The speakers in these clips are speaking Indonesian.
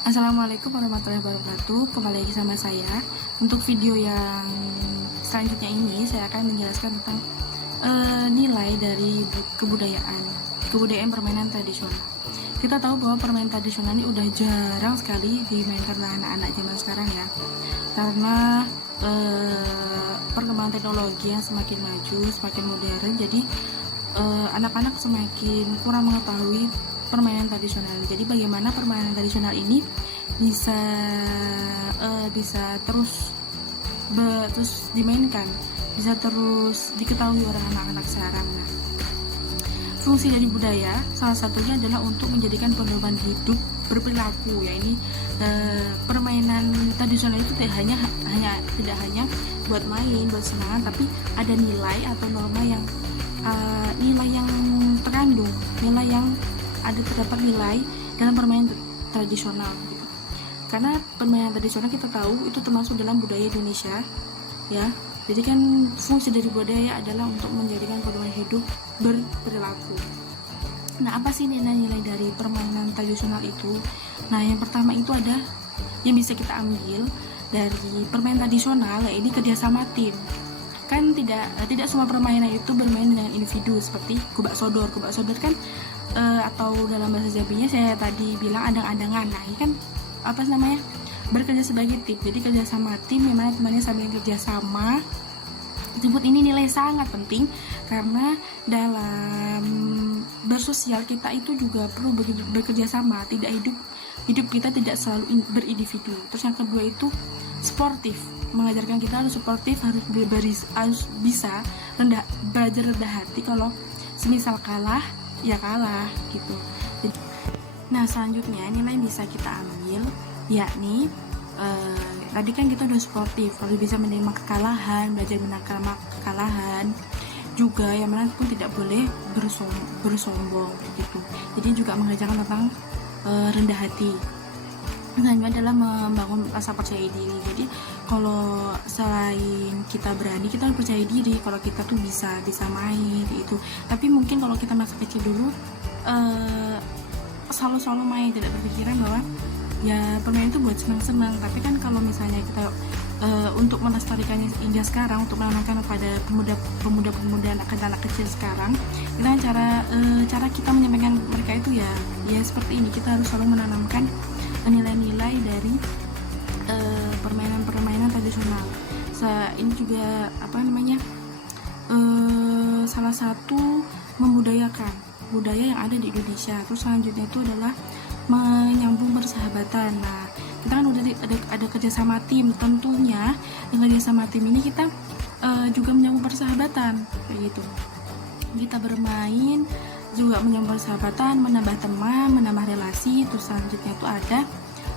Assalamualaikum warahmatullahi wabarakatuh. Kembali lagi sama saya. Untuk video yang selanjutnya ini saya akan menjelaskan tentang nilai dari kebudayaan permainan tradisional. Kita tahu bahwa permainan tradisional ini udah jarang sekali dimainkan oleh anak-anak zaman sekarang ya, karena perkembangan teknologi yang semakin maju, semakin modern, jadi anak-anak semakin kurang mengetahui permainan tradisional. Jadi bagaimana permainan tradisional ini bisa terus dimainkan, bisa terus diketahui oleh anak-anak sekarang. Nah, fungsi dari budaya salah satunya adalah untuk menjadikan pedoman hidup berperilaku, ya ini permainan tradisional itu tidak hanya buat main, buat senang, tapi ada nilai atau norma yang terkandung, nilai yang terdapat nilai dalam permainan tradisional gitu. Karena permainan tradisional kita tahu itu termasuk dalam budaya Indonesia ya. Jadi kan fungsi dari budaya adalah untuk menjadikan pedoman hidup berperilaku. Nah, apa sih nilai-nilai dari permainan tradisional itu? Nah, yang pertama itu ada yang bisa kita ambil dari permainan tradisional, yaitu kerjasama tim. Kan tidak semua permainan itu bermain dengan individu seperti kubak sodor kan atau dalam bahasa Jabinya saya tadi bilang adang-adangan. Nah, ini kan apa namanya, bekerja sebagai tim. Jadi kerjasama tim memang temannya sambil kerjasama. Disebut ini nilai sangat penting karena dalam bersosial kita itu juga perlu bekerja sama. Tidak hidup kita tidak selalu berindividu. Terus yang kedua itu sportif, mengajarkan kita harus sportif, harus bisa belajar rendah hati. Kalau semisal kalah ya kalah gitu. Nah, selanjutnya nilai yang bisa kita ambil yakni tadi kan kita udah sportif, harus bisa menerima kekalahan, belajar menerima kekalahan, juga yang mana pun tidak boleh bersombong gitu. Jadi juga mengajarkan tentang rendah hati. Selanjutnya adalah membangun rasa percaya diri. Jadi kalau selain kita berani, kita harus percaya diri kalau kita tuh bisa main gitu. Tapi mungkin kalau kita masih kecil dulu selalu main, tidak berpikiran bahwa ya permainan itu buat senang-senang. Tapi kan kalau misalnya kita untuk melestarikannya hingga sekarang, untuk menanamkan kepada pemuda anak kecil sekarang, kita cara kita menyampaikan mereka itu ya seperti ini. Kita harus selalu menanamkan nilai-nilai dari permainan tradisional. Ini juga salah satu membudayakan budaya yang ada di Indonesia. Terus selanjutnya itu adalah menyambung persahabatan. Nah, kita kan udah ada kerjasama tim, tentunya dengan kerjasama tim ini kita juga menyambung persahabatan kayak gitu. Kita bermain juga menyambung persahabatan, menambah teman, menambah relasi. Terus selanjutnya itu ada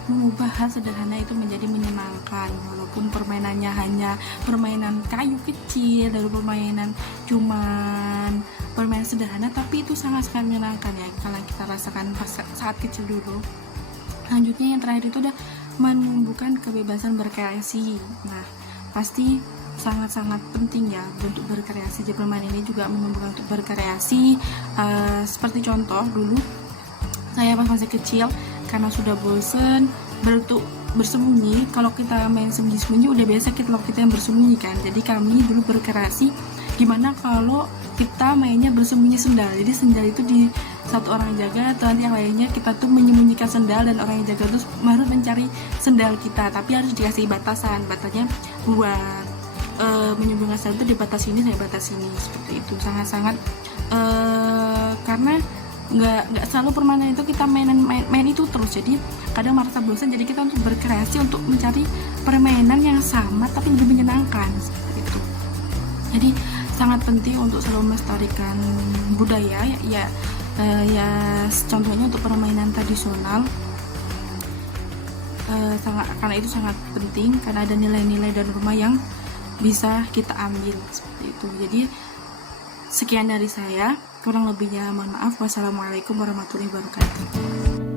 mengubah hal sederhana itu menjadi menyenangkan, walaupun permainannya hanya permainan kayu kecil, dari permainan permainan sederhana, tapi itu sangat menyenangkan ya kalau kita rasakan saat kecil dulu. Selanjutnya yang terakhir itu udah menumbuhkan kebebasan berkreasi. Nah, pasti sangat penting ya untuk berkreasi. Jadi permainan ini juga menumbuhkan untuk berkreasi. Seperti contoh dulu saya pas masih kecil, karena sudah bosen bersembunyi. Kalau kita main sembunyi-sembunyi udah biasa kalau kita yang bersembunyi kan. Jadi kami dulu berkreasi gimana kalau kita mainnya bersembunyi sendal. Jadi sendal itu di satu orang jaga, atau nanti yang lainnya kita tuh menyembunyikan sendal, dan orang yang jaga tuh harus mencari sendal kita, tapi harus dikasih batasnya buat menyembunyikan sendal itu di batas ini sampai batas ini, seperti itu. Sangat karena nggak selalu permainan itu kita main itu terus, jadi kadang merasa bosan. Jadi kita untuk berkreasi untuk mencari permainan yang sama tapi lebih menyenangkan, seperti itu. Jadi sangat penting untuk selalu melestarikan budaya ya contohnya untuk permainan tradisional, karena itu sangat penting, karena ada nilai-nilai dan norma yang bisa kita ambil, seperti itu. Jadi sekian dari saya, kurang lebihnya mohon maaf. Wassalamualaikum warahmatullahi wabarakatuh.